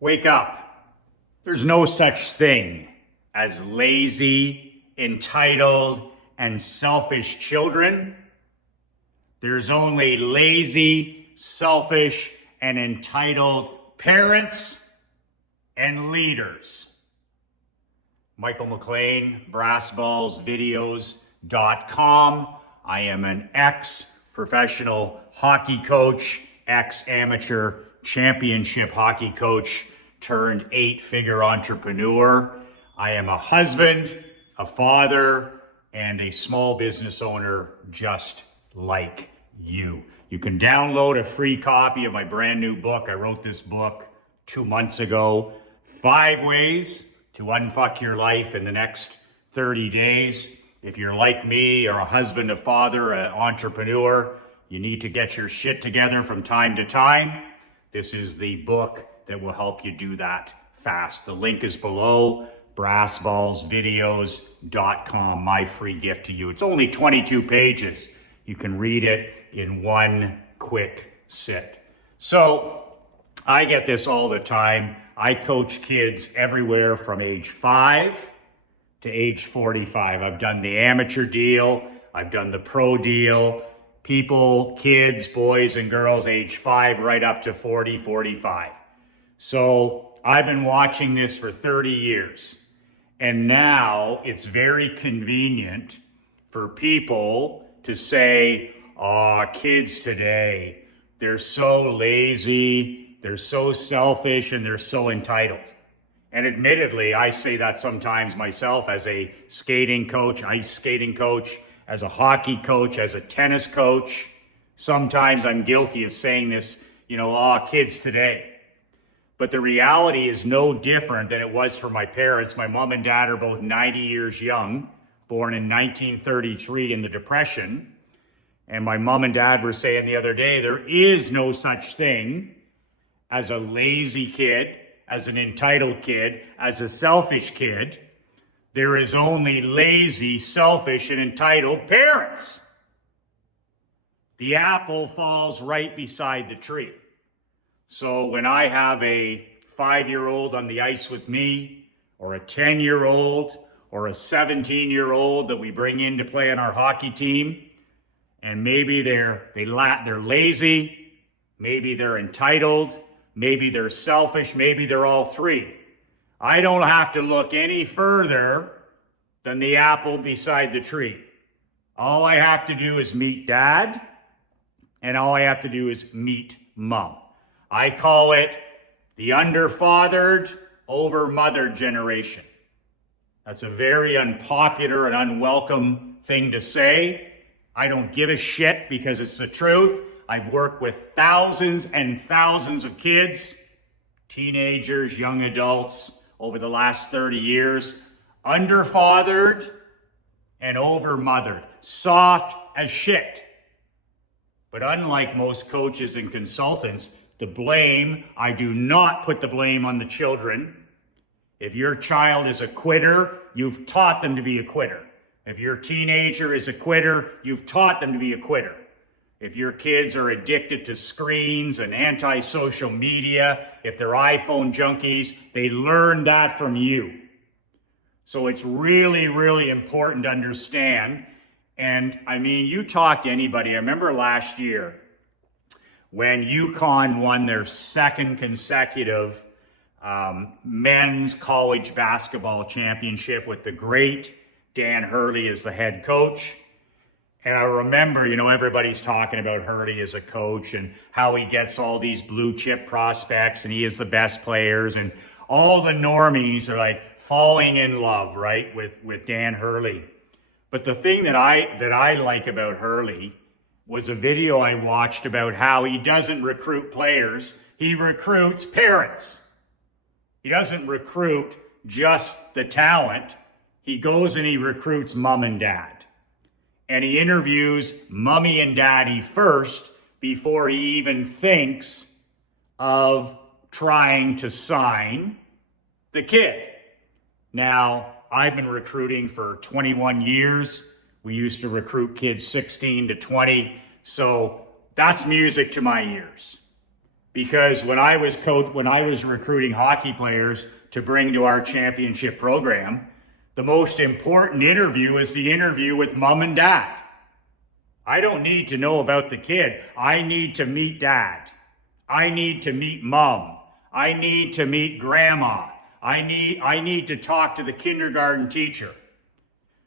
Wake up. There's no such thing as lazy, entitled, and selfish children. There's only lazy, selfish, and entitled parents and leaders. Michael McLean, brassballsvideos.com. I am an ex-professional hockey coach, ex-amateur championship hockey coach turned 8-figure entrepreneur. I am a husband, a father, and a small business owner just like you. You can download a free copy of my brand new book. I wrote this book 2 months ago, 5 ways to unfuck your life in the next 30 days. If you're like me, or a husband, a father, an entrepreneur, you need to get your shit together from time to time. This is the book that will help you do that fast. The link is below, brassballsvideos.com, my free gift to you. It's only 22 pages. You can read it in one quick sit. So I get this all the time. I coach kids everywhere from age 5 to age 45. I've done the amateur deal. I've done the pro deal. People, kids, boys and girls, age 5 right up to 40, 45. So I've been watching this for 30 years. And now it's very convenient for people to say, oh, kids today, they're so lazy, they're so selfish, and they're so entitled. And admittedly, I say that sometimes myself as a skating coach, ice skating coach, as a hockey coach, as a tennis coach. Sometimes I'm guilty of saying this, kids today. But the reality is no different than it was for my parents. My mom and dad are both 90 years young, born in 1933 in the Depression. And my mom and dad were saying the other day, there is no such thing as a lazy kid, as an entitled kid, as a selfish kid. There is only lazy, selfish, and entitled parents. The apple falls right beside the tree. So when I have a 5-year-old on the ice with me, or a 10-year-old, or a 17-year-old that we bring in to play on our hockey team, and maybe they're lazy, maybe they're entitled, maybe they're selfish, maybe they're all three. I don't have to look any further than the apple beside the tree. All I have to do is meet dad, and all I have to do is meet mom. I call it the underfathered, overmothered generation. That's a very unpopular and unwelcome thing to say. I don't give a shit because it's the truth. I've worked with thousands and thousands of kids, teenagers, young adults, over the last 30 years, underfathered and overmothered, soft as shit. But unlike most coaches and consultants, I do not put the blame on the children. If your child is a quitter, you've taught them to be a quitter. If your teenager is a quitter, you've taught them to be a quitter. If your kids are addicted to screens and anti-social media, if they're iPhone junkies, they learn that from you. So it's really, really important to understand. And you talk to anybody. I remember last year when UConn won their second consecutive men's college basketball championship with the great Dan Hurley as the head coach. And I remember, everybody's talking about Hurley as a coach and how he gets all these blue chip prospects and he is the best players, and all the normies are like falling in love, right, with Dan Hurley. But the thing that I like about Hurley was a video I watched about how he doesn't recruit players, he recruits parents. He doesn't recruit just the talent. He goes and he recruits mom and dad. And he interviews mommy and daddy first before he even thinks of trying to sign the kid. Now, I've been recruiting for 21 years. We used to recruit kids 16 to 20. So that's music to my ears. Because when I was recruiting hockey players to bring to our championship program, the most important interview is the interview with mom and dad. I don't need to know about the kid. I need to meet dad. I need to meet mom. I need to meet grandma. I need to talk to the kindergarten teacher.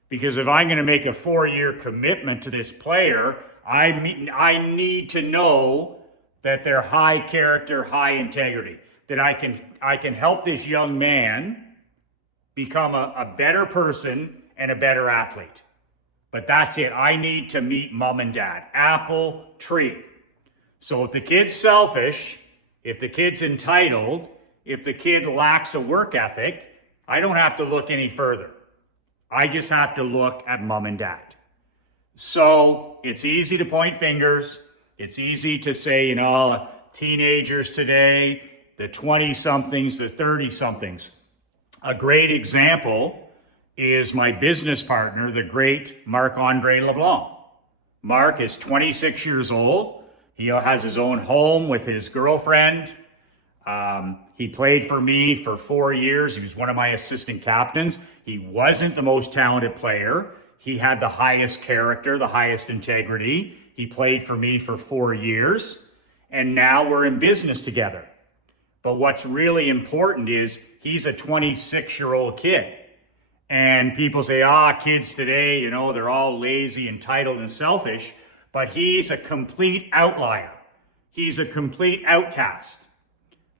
Because if I'm going to make a 4-year commitment to this player, I need to know that they're high character, high integrity, that I can help this young man become a better person and a better athlete. But that's it. I need to meet mom and dad. Apple tree. So if the kid's selfish, if the kid's entitled, if the kid lacks a work ethic, I don't have to look any further. I just have to look at mom and dad. So it's easy to point fingers. It's easy to say, teenagers today, the 20-somethings, the 30-somethings. A great example is my business partner, the great Marc-Andre LeBlanc. Marc is 26 years old. He has his own home with his girlfriend. He played for me for 4 years. He was one of my assistant captains. He wasn't the most talented player. He had the highest character, the highest integrity. He played for me for 4 years, and now we're in business together. But what's really important is he's a 26-year-old kid. And people say, kids today, they're all lazy, entitled, and selfish. But he's a complete outlier. He's a complete outcast.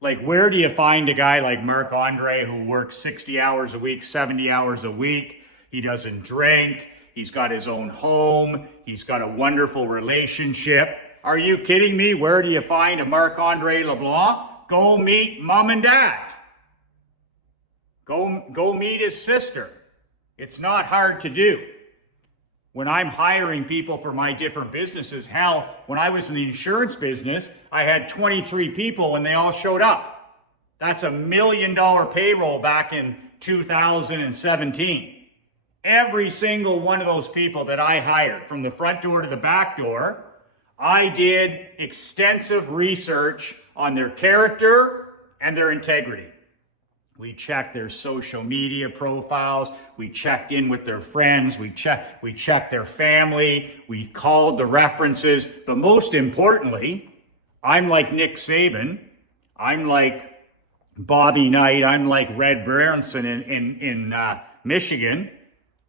Like, where do you find a guy like Marc-Andre who works 60 hours a week, 70 hours a week? He doesn't drink. He's got his own home. He's got a wonderful relationship. Are you kidding me? Where do you find a Marc-Andre LeBlanc? Go meet mom and dad. Go meet his sister. It's not hard to do. When I'm hiring people for my different businesses, hell, when I was in the insurance business, I had 23 people and they all showed up. That's $1 million payroll back in 2017. Every single one of those people that I hired, from the front door to the back door, I did extensive research on their character and their integrity. We checked their social media profiles. We checked in with their friends. We checked their family. We called the references. But most importantly, I'm like Nick Saban. I'm like Bobby Knight. I'm like Red Berenson in Michigan.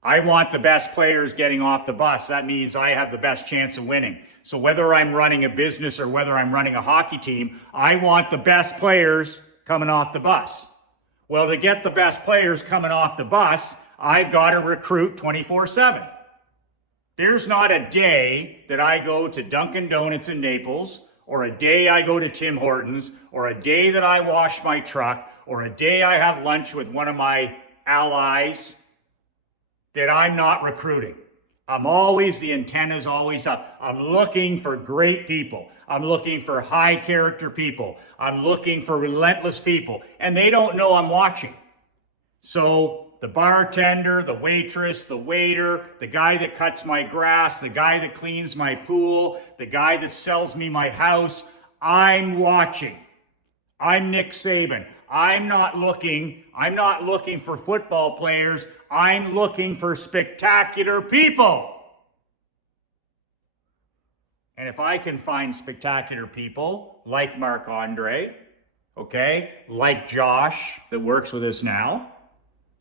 I want the best players getting off the bus. That means I have the best chance of winning. So whether I'm running a business or whether I'm running a hockey team, I want the best players coming off the bus. Well, to get the best players coming off the bus, I've got to recruit 24/7. There's not a day that I go to Dunkin' Donuts in Naples, or a day I go to Tim Hortons, or a day that I wash my truck, or a day I have lunch with one of my allies, that I'm not recruiting. The antenna's always up. I'm looking for great people. I'm looking for high character people. I'm looking for relentless people. And they don't know I'm watching. So the bartender, the waitress, the waiter, the guy that cuts my grass, the guy that cleans my pool, the guy that sells me my house, I'm watching. I'm Nick Saban. I'm not looking for football players. I'm looking for spectacular people. And if I can find spectacular people like Marc-Andre, like Josh that works with us now,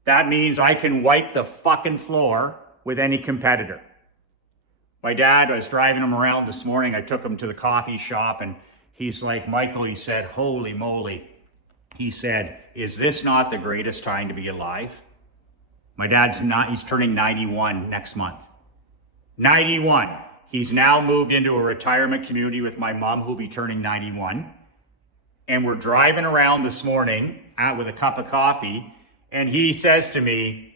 that means I can wipe the fucking floor with any competitor. My dad, I was driving him around this morning. I took him to the coffee shop and he's like, Michael, he said, holy moly. He said, is this not the greatest time to be alive? My dad's he's turning 91 next month. 91. He's now moved into a retirement community with my mom, who'll be turning 91. And we're driving around this morning with a cup of coffee. And he says to me,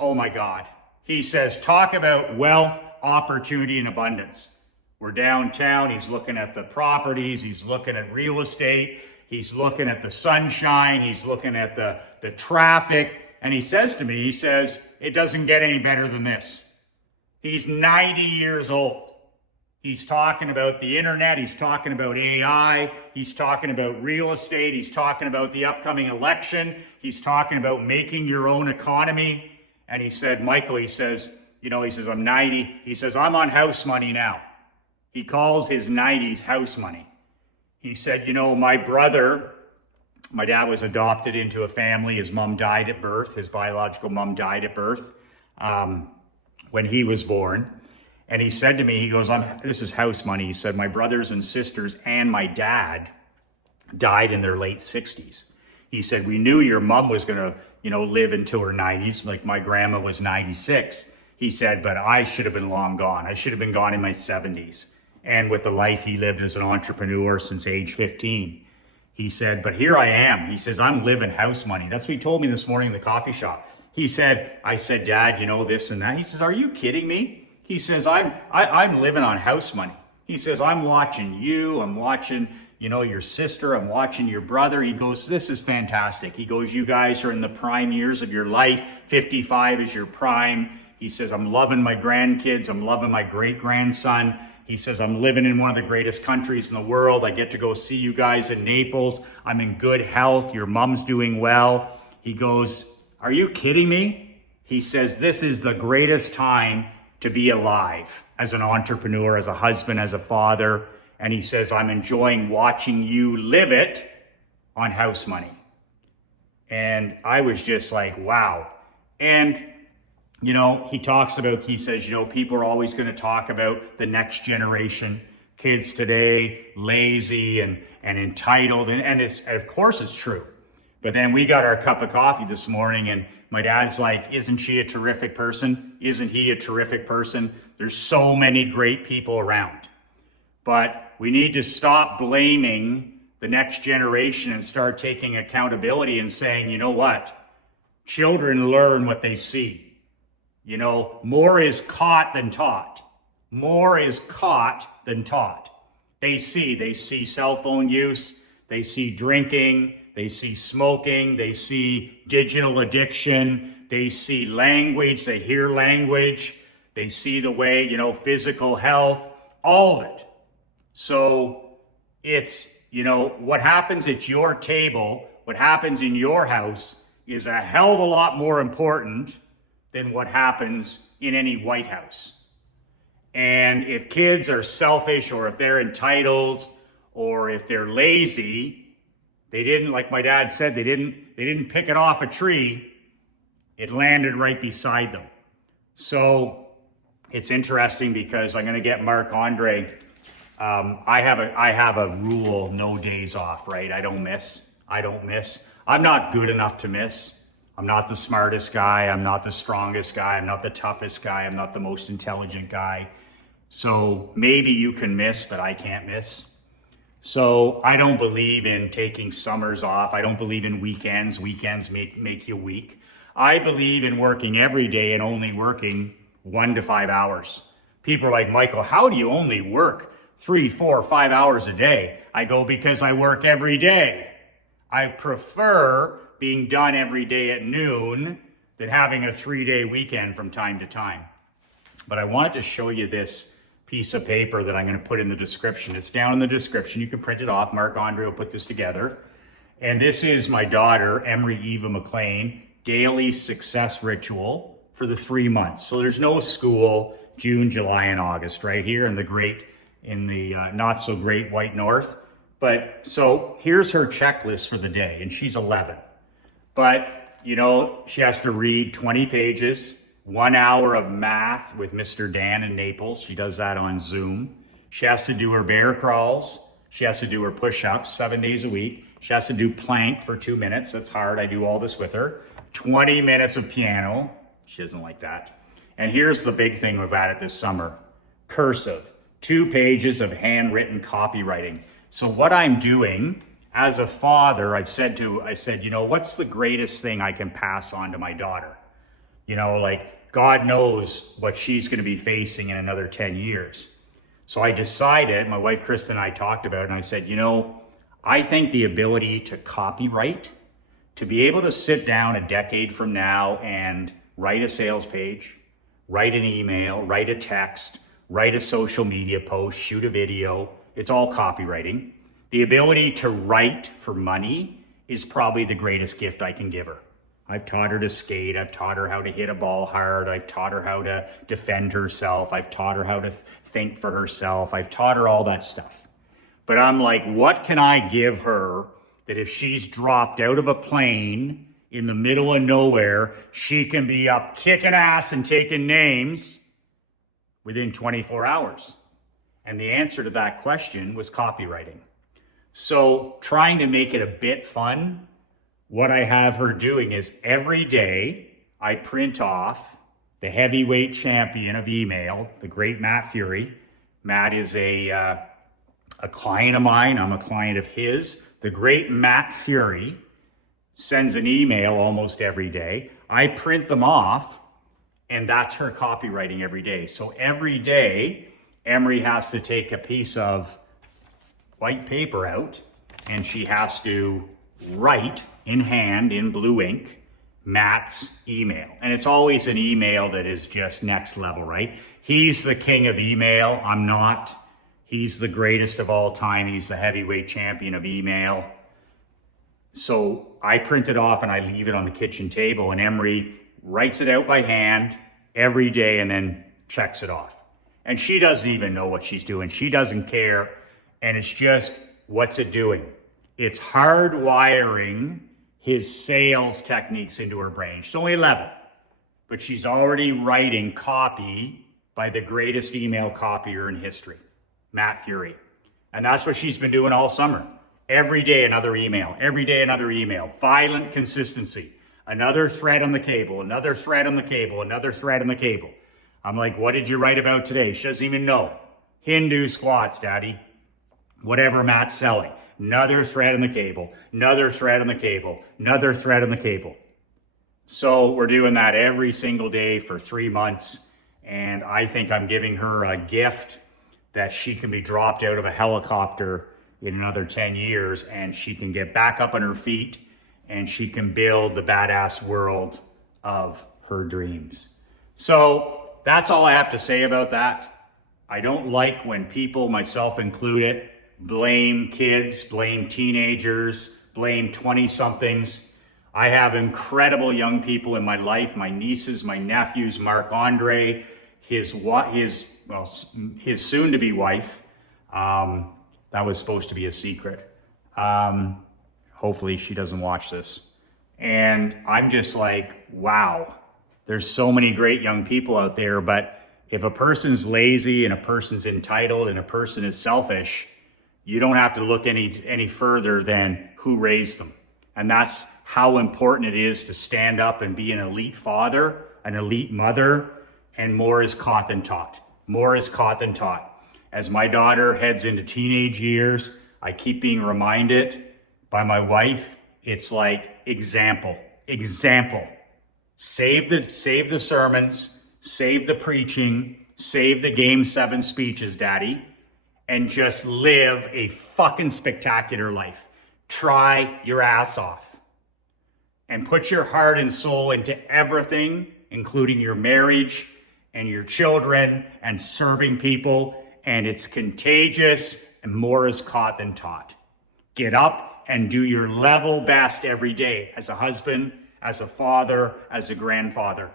oh my God. He says, talk about wealth, opportunity, and abundance. We're downtown. He's looking at the properties. He's looking at real estate. He's looking at the sunshine. He's looking at the traffic. And he says to me, it doesn't get any better than this. He's 90 years old. He's talking about the internet. He's talking about AI. He's talking about real estate. He's talking about the upcoming election. He's talking about making your own economy. And he said, Michael, he says, I'm 90. He says, I'm on house money now. He calls his 90s house money. He said, my brother, my dad was adopted into a family. His mom died at birth. His biological mom died at birth when he was born. And he said to me, he goes, this is house money. He said, my brothers and sisters and my dad died in their late 60s. He said, we knew your mom was going to, live until her 90s. Like my grandma was 96. He said, but I should have been long gone. I should have been gone in my 70s. And with the life he lived as an entrepreneur since age 15. He said, but here I am. He says, I'm living house money. That's what he told me this morning in the coffee shop. He said, I said, Dad, this and that. He says, are you kidding me? He says, I'm living on house money. He says, I'm watching you. I'm watching, your sister. I'm watching your brother. He goes, this is fantastic. He goes, you guys are in the prime years of your life. 55 is your prime. He says, I'm loving my grandkids. I'm loving my great-grandson. He says, I'm living in one of the greatest countries in the world. I get to go see you guys in Naples. I'm in good health. Your mom's doing well. He goes, are you kidding me? He says, this is the greatest time to be alive as an entrepreneur, as a husband, as a father. And he says, I'm enjoying watching you live it on house money. And I was just like, wow. And, he talks about, he says, people are always going to talk about the next generation, kids today, lazy and entitled. And of course it's true. But then we got our cup of coffee this morning and my dad's like, isn't she a terrific person? Isn't he a terrific person? There's so many great people around. But we need to stop blaming the next generation and start taking accountability and saying, you know what? Children learn what they see. More is caught than taught. More is caught than taught. They see cell phone use. They see drinking. They see smoking, they see digital addiction, they see language, they hear language, they see the way, physical health, all of it. So it's, what happens at your table, what happens in your house is a hell of a lot more important than what happens in any White House. And if kids are selfish or if they're entitled or if they're lazy, they didn't, like my dad said, they didn't pick it off a tree. It landed right beside them. So it's interesting because I'm going to get Marc-Andre. I have a rule, no days off, right? I don't miss. I'm not good enough to miss. I'm not the smartest guy. I'm not the strongest guy. I'm not the toughest guy. I'm not the most intelligent guy. So maybe you can miss, but I can't miss. So I don't believe in taking summers off. I don't believe in weekends. Weekends make you weak. I believe in working every day and only working 1 to 5 hours. People are like, Michael, how do you only work 3, 4, 5 hours a day? I go, because I work every day. I prefer being done every day at noon than having a 3-day weekend from time to time. But I wanted to show you this piece of paper that I'm going to put in the description. It's down in the description. You can print it off. Marc-Andre will put this together. And this is my daughter, Emery Eva McLean, daily success ritual for the 3 months. So there's no school, June, July, and August, right here in the not so great white north. But so here's her checklist for the day, and she's 11. But, she has to read 20 pages, 1 hour of math with Mr. Dan in Naples. She does that on Zoom. She has to do her bear crawls. She has to do her push-ups 7 days a week. She has to do plank for 2 minutes. That's hard. I do all this with her. 20 minutes of piano. She doesn't like that. And here's the big thing we've added this summer. Cursive. 2 pages of handwritten copywriting. So what I'm doing as a father, I said, what's the greatest thing I can pass on to my daughter? God knows what she's going to be facing in another 10 years. So I decided, my wife Krista and I talked about it, and I said, I think the ability to copyright, to be able to sit down a decade from now and write a sales page, write an email, write a text, write a social media post, shoot a video. It's all copywriting. The ability to write for money is probably the greatest gift I can give her. I've taught her to skate. I've taught her how to hit a ball hard. I've taught her how to defend herself. I've taught her how to think for herself. I've taught her all that stuff. But I'm like, what can I give her that if she's dropped out of a plane in the middle of nowhere, she can be up kicking ass and taking names within 24 hours? And the answer to that question was copywriting. So trying to make it a bit fun, what I have her doing is every day I print off the heavyweight champion of email, the great Matt Fury. Matt is a client of mine. I'm a client of his. The great Matt Fury sends an email almost every day. I print them off, and that's her copywriting every day. So every day, Emery has to take a piece of white paper out, and she has to write in hand, in blue ink, Matt's email. And it's always an email that is just next level, right? He's the king of email. I'm not. He's the greatest of all time. He's the heavyweight champion of email. So I print it off and I leave it on the kitchen table, and Emery writes it out by hand every day and then checks it off. And she doesn't even know what she's doing. She doesn't care. And it's just, what's it doing? It's hardwiring his sales techniques into her brain. She's only 11, but she's already writing copy by the greatest email copier in history, Matt Fury. And that's what she's been doing all summer. Every day, another email. Every day, another email. Violent consistency. Another thread on the cable. Another thread on the cable. Another thread on the cable. I'm like, what did you write about today? She doesn't even know. Hindu squats, Daddy. Whatever Matt's selling. Another thread on the cable. Another thread on the cable. Another thread on the cable. So we're doing that every single day for 3 months. And I think I'm giving her a gift that she can be dropped out of a helicopter in another 10 years, and she can get back up on her feet, and she can build the badass world of her dreams. So that's all I have to say about that. I don't like when people, myself included, blame kids, blame teenagers, blame 20-somethings. I have incredible young people in my life, my nieces, my nephews, Marc-Andre, his soon-to-be wife. That was supposed to be a secret. Hopefully she doesn't watch this. And I'm just like, wow, there's so many great young people out there, but if a person's lazy and a person's entitled and a person is selfish, you don't have to look any further than who raised them. And that's how important it is to stand up and be an elite father, an elite mother, and more is caught than taught. More is caught than taught. As my daughter heads into teenage years, I keep being reminded by my wife, it's like example. Save the sermons, save the preaching, save the Game 7 speeches, Daddy, and just live a fucking spectacular life. Try your ass off. And put your heart and soul into everything, including your marriage and your children and serving people. And it's contagious, and more is caught than taught. Get up and do your level best every day as a husband, as a father, as a grandfather.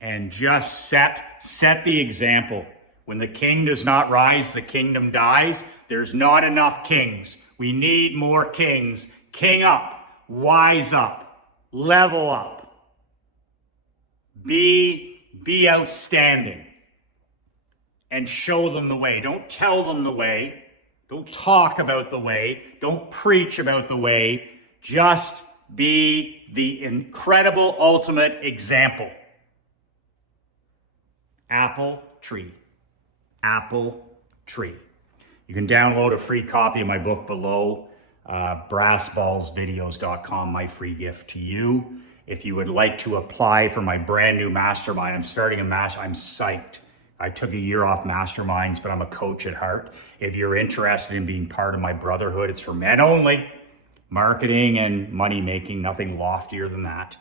And just set the example. When the king does not rise, the kingdom dies. There's not enough kings. We need more kings. King up, wise up, level up. Be outstanding. And show them the way. Don't tell them the way. Don't talk about the way. Don't preach about the way. Just be the incredible ultimate example. Apple tree. Apple tree. You can download a free copy of my book below, brassballsvideos.com, my free gift to you. If you would like to apply for my brand new mastermind, I'm starting a mastermind. I'm psyched. I took a year off masterminds, but I'm a coach at heart. If you're interested in being part of my brotherhood, it's for men only. Marketing and money making, nothing loftier than that.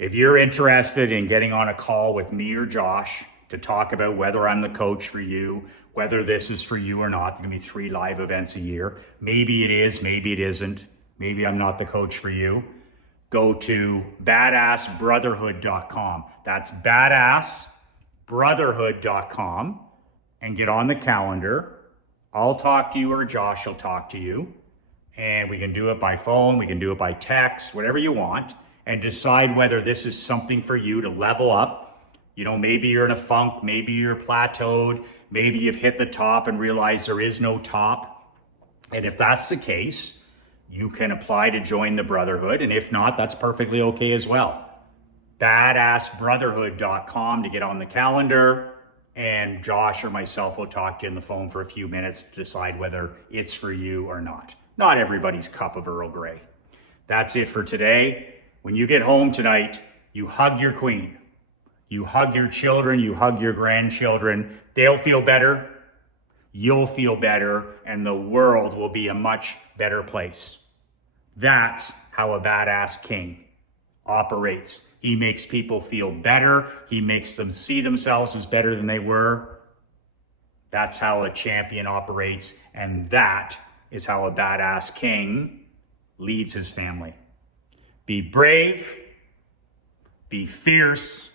If you're interested in getting on a call with me or Josh to talk about whether I'm the coach for you, whether this is for you or not. There's gonna be 3 live events a year. Maybe it is, maybe it isn't. Maybe I'm not the coach for you. Go to badassbrotherhood.com. That's badassbrotherhood.com and get on the calendar. I'll talk to you or Josh will talk to you. And we can do it by phone, we can do it by text, whatever you want, and decide whether this is something for you to level up. You know, maybe you're in a funk, maybe you're plateaued, maybe you've hit the top and realized there is no top. And if that's the case, you can apply to join the Brotherhood, and if not, that's perfectly okay as well. Badassbrotherhood.com to get on the calendar, and Josh or myself will talk to you on the phone for a few minutes to decide whether it's for you or not. Not everybody's cup of Earl Grey. That's it for today. When you get home tonight, you hug your queen. You hug your children, you hug your grandchildren. They'll feel better, you'll feel better, and the world will be a much better place. That's how a badass king operates. He makes people feel better. He makes them see themselves as better than they were. That's how a champion operates, and that is how a badass king leads his family. Be brave, be fierce,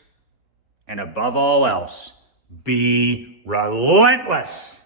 and above all else, be relentless.